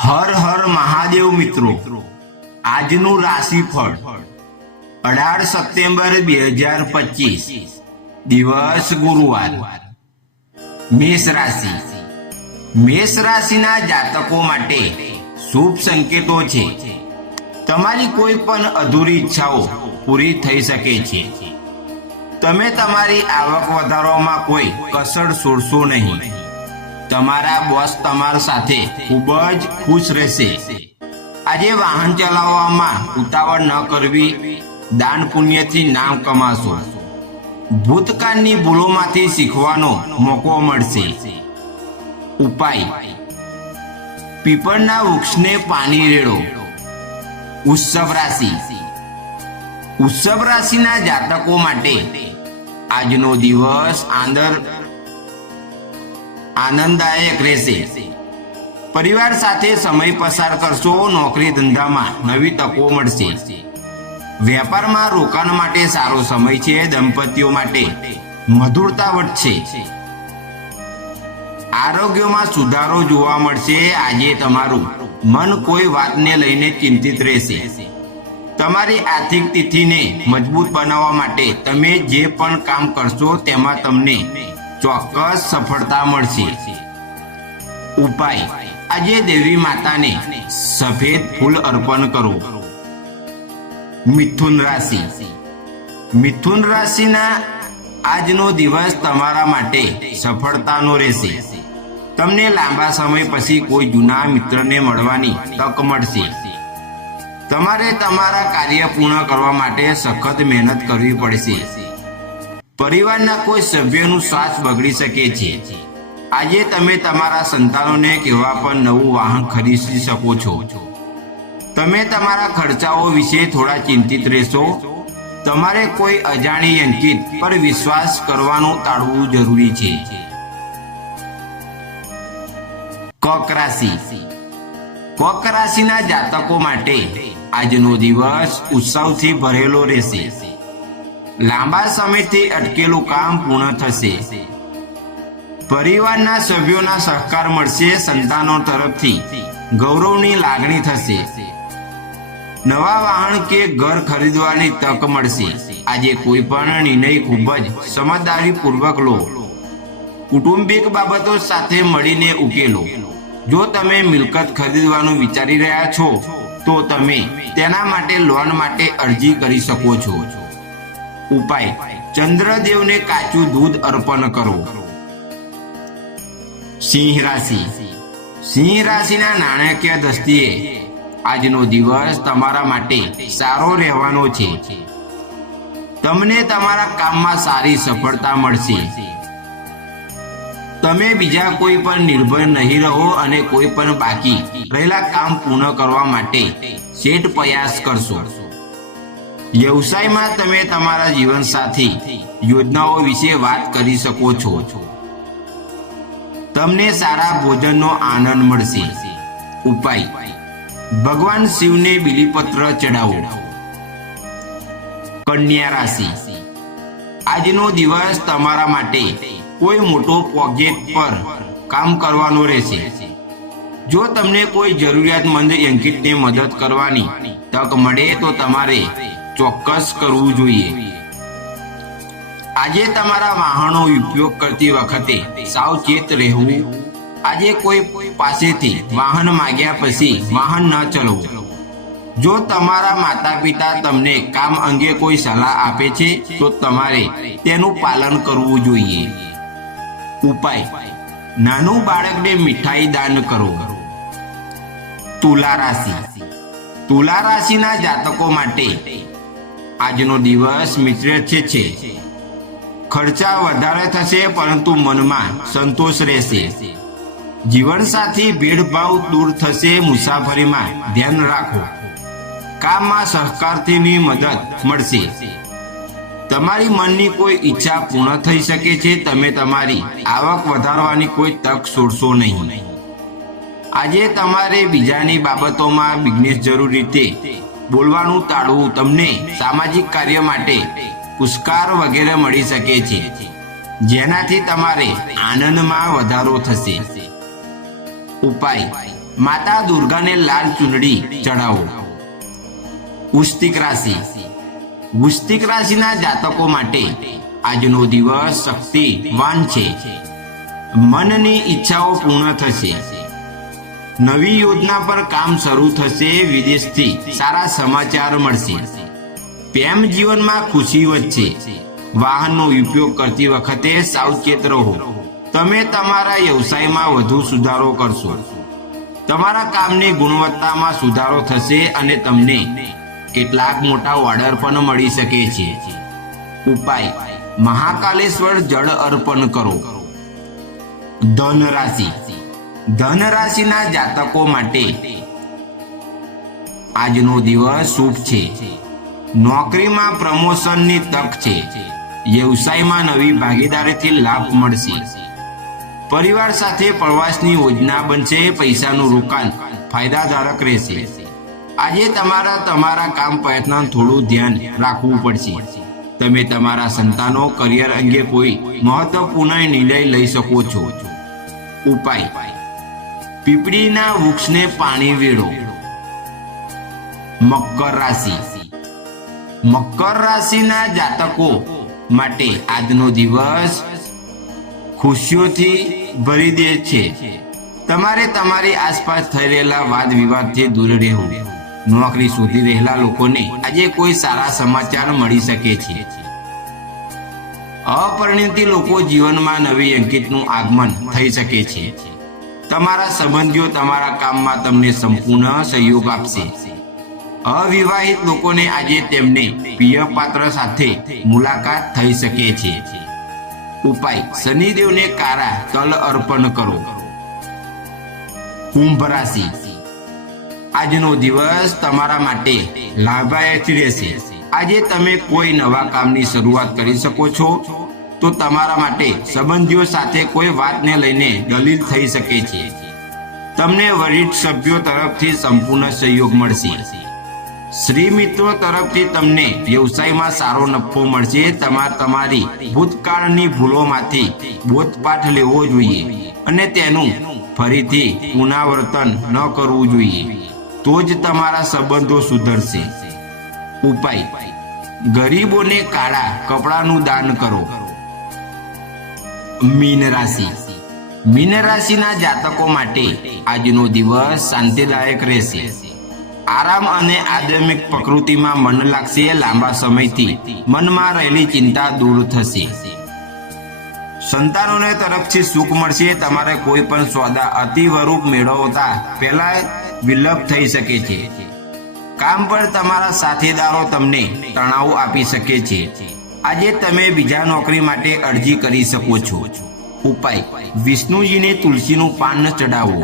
હર હર મહાદેવ મિત્રો, આજનું રાશિફળ 18 સપ્ટેમ્બર 2025, દિવસ ગુરુવાર. મેષ રાશિ. મેષ રાશિના જાતકો માટે શુભ સંકેતો છે. તમારી કોઈ પણ અધૂરી ઈચ્છાઓ પૂરી થઈ શકે છે. તમે તમારી આવક વધારવામાં કોઈ કસર છોડશો નહીં. તમારા બોસ તમારા સાથે ખૂબ જ ખુશ રહેશે. આજે વાહન ચલાવવામાં ઉતાવળ ન કરવી. દાન પુણ્યથી નામ કમાશો. ભૂતકાળની ભૂલોમાંથી શીખવાનો મોકો મળશે. ઉપાય: પીપળના વૃક્ષને પાણી રેડો. વૃષભ રાશિ. વૃષભ રાશિના જાતકો માટે આજનો દિવસ આનંદદાયક રહેશે. પરિવાર સાથે સમય પસાર કરશો. નોકરી ધંધામાં નવી તકો મળશે. વેપારમાં રોકાણ માટે સારો સમય છે. દંપતીઓ માટે મધુરતા વધશે. આરોગ્યમાં સુધારો જોવા મળશે. આજે તમારું મન કોઈ વાતને લઈને ચિંતિત રહેશે. તમારી આર્થિક સ્થિતિને મજબૂત બનાવવા માટે તમે જે પણ કામ કરશો તેમાં તમને ચોક્કસ સફળતા મળશે. ઉપાય: આજે દેવી માતાને સફેદ ફૂલ અર્પણ કરો. મિથુન રાશિ. મિથુન રાશિના આજનો દિવસ તમારા માટે સફળતાનો રહેશે. તમને લાંબા સમય પછી કોઈ જૂના મિત્રને મળવાની તક મળશે. તમારે તમારા કાર્ય પૂર્ણ કરવા માટે સખત મહેનત કરવી પડશે. પરિવારના કોઈ સભ્યનું સ્વાસ્થ્ય બગડી શકે છે. આજે તમે તમારા સંતાનોને કહેવા પર નવું વાહન ખરીદી શકો છો. તમે તમારા ખર્ચાઓ વિશે થોડા ચિંતિત રહેશો. તમારે કોઈ અજાણી અંકિત પર વિશ્વાસ કરવાનું ટાળવું જરૂરી છે. કર્ક રાશિ. કર્ક રાશિના જાતકો માટે આજનો દિવસ ઉત્સવથી ભરેલો રહેશે. લાંબા સમયથી અટકેલું કામ પૂર્ણ થશે. પરિવારના સભ્યોના સહકાર મળશે. સંતાનો તરફથી ગૌરવની લાગણી થશે. નવા વાહન કે ઘર ખરીદવાની તક મળશે. આજે કોઈ પણ નિર્ણય ખૂબ જ સમજદારીપૂર્વક લો. કૌટુંબિક બાબતો સાથે મળીને ઉકેલો. જો તમે મિલકત ખરીદવાનું વિચારી રહ્યા છો તો તમે તેના માટે લોન માટે અરજી કરી શકો છો. ઉપાય: ચંદ્રદેવને કાચું દૂધ અર્પણ કરો. સિંહ રાશિ. સિંહ રાશિના નાણાકીય દ્રષ્ટિએ આજનો દિવસ તમારા માટે સારો રહેવાનો છે. તમને તમારા કામમાં સારી સફળતા મળશે. તમે બીજા કોઈ પર નિર્ભર નહીં રહો અને કોઈ પણ બાકી રહેલા કામ પૂર્ણ કરવા માટે શેઠ પ્રયાસ કરશો. વ્યવસાયમાં તમે તમારા જીવનસાથી યોજનાઓ વિશે વાત કરી શકો છો. તમને સારા ભોજનનો આનંદ મળશે. ઉપાય: ભગવાન શિવને બીલીપત્ર ચડાવો. કન્યા રાશિ. આજનો દિવસ તમારા માટે કોઈ મોટો પ્રોજેક્ટ પર કામ કરવાનો રહેશે. જો તમને કોઈ જરૂરિયાતમંદ અંકિતને મદદ કરવાની તક મળે તો તમારે ચોક્કસ કરવું જોઈએ. આજે તમારા વાહનો ઉપયોગ કરતી વખતે સાવચેત રહેવું. આજે કોઈ પાસેથી વાહન માંગ્યા પછી વાહન ન ચલાવો. જો તમારા માતા પિતા તમને કામ અંગે કોઈ સલાહ આપે છે તો તમારે તેનું પાલન કરવું જોઈએ. ઉપાય: નાનું બાળકને મીઠાઈ દાન કરો. તુલા રાશિ. તુલા રાશિના જાતકો માટે આજનો દિવસ મિશ્રિત છે. ખર્ચા વધારે થશે પરંતુ મનમાં સંતોષ રહેશે. જીવનસાથી ભેદભાવ દૂર થશે. મુસાફરીમાં ધ્યાન રાખો. કામમાં સહકારથી મદદ મળશે. તમારી મનની કોઈ ઈચ્છા પૂર્ણ થઈ શકે છે. તમે તમારી આવક વધારવાની કોઈ તક છોડશો નહીં. આજે તમારે બીજાની બાબતોમાં બિઝનેસ જરૂરી રીતે બોલવાનું ટાળવું. તમને સામાજિક કાર્ય માટે પુરસ્કાર વગેરે મળી શકે છે જેનાથી તમારે આનંદમાં વધારો થશે. ઉપાય: માતા દુર્ગાને લાલ ચૂંદડી ચડાવો. વૃશ્ચિક રાશિ. વૃશ્ચિક રાશિના જાતકો માટે આજનો દિવસ શક્તિવાન છે. મનની ઈચ્છાઓ પૂર્ણ થશે. નવી યોજના પર કામ શરૂ થશે. વિદેશથી સારા સમાચાર મળશે. પ્રેમ જીવનમાં ખુશી વધશે. વાહનનો ઉપયોગ કરતી વખતે સાવચેત રહો. તમે તમારા વ્યવસાયમાં વધુ સુધારો કરશો. તમારા કામની ગુણવત્તામાં સુધારો થશે અને તમને કેટલાક મોટા ઓર્ડર પણ મળી શકે છે. ઉપાય: મહાકાલેશ્વર જળ અર્પણ કરો. ધન રાશિ. ધન રાશિના જાતકો માટે આજનો દિવસ શુભ છે. નોકરીમાં પ્રમોશનની તક છે. વ્યવસાયમાં નવી ભાગીદારીથી લાભ મળશે. પરિવાર સાથે પ્રવાસની યોજના બનશે. પૈસાનું રોકાણ ફાયદાકારક રહેશે. આજે તમારા કામ પ્રયત્ન થોડું ધ્યાન રાખવું પડશે. તમે તમારા સંતાનો કરિયર અંગે કોઈ મહત્વપૂર્ણ નિર્ણય લઈ શકો છો. ઉપાય: પીપળીના વૃક્ષને પાણી વેડો. મકર રાશિ. મકર રાશિના જાતકો માટે આજનો દિવસ ખુશીઓથી ભરી દે છે. તમારે તમારી આસપાસ થઈ રહેલા વાદ વિવાદથી દૂર રહેવું. નોકરી શોધી રહેલા લોકોને આજે કોઈ સારા સમાચાર મળી શકે છે. અપરિણિત લોકો જીવનમાં નવી અંકિતનું આગમન થઈ શકે છે. તમારા સંબંધીઓ તમારા કામમાં તમને સંપૂર્ણ સહયોગ આપશે. અવિવાહિત લોકોને આજે તેમને પ્રિય પાત્ર સાથે મુલાકાત થઈ શકે છે. ઉપાય: શનિદેવને કાળા તલ અર્પણ કરો. કુંભ રાશિ. આજનો દિવસ તમારા માટે લાભદાયક રહેશે. આજે તમે કોઈ નવા કામની શરૂઆત કરી શકો છો. તો તમારા માટે સંબંધીઓ સાથે કોઈ વાતને લઈને દલીલ થઈ શકે છે. તમને વરિષ્ઠ સભ્યો તરફથી સંપૂર્ણ સહયોગ મળશે. શ્રી મિત્રો તરફથી તમને વ્યવસાયમાં સારો નફો મળશે. તમારી ભૂતકાળની ભૂલોમાંથી બોધપાઠ લેવો જોઈએ અને તેનું ફરીથી પુનરાવર્તન ન કરવું જોઈએ. તો જ તમારા સંબંધો સુધરશે. ઉપાય: ગરીબોને કાળા કપડાનું દાન કરો. મીન રાશિ. મીન રાશિના જાતકો માટે આજનો દિવસ શાંતિદાયક રહેશે. આરામ અને આધ્યાત્મિક પ્રકૃતિમાં મન લાગશે. લાંબા સમયથી મનમાં રહેલી ચિંતા દૂર થશે. સંતાનોને તરફથી સુખ મળશે. તમારે કોઈ પણ સોદા અતિવરૂપ મેળવતા પહેલા વિલંબ થઈ શકે છે. કામ પર તમારા સાથીદારો તમને તણાવ આપી શકે છે. આજે તમે બીજા નોકરી માટે અરજી કરી શકો છો. ઉપાય: વિષ્ણુજીને તુલસીનું પાન ચડાવો.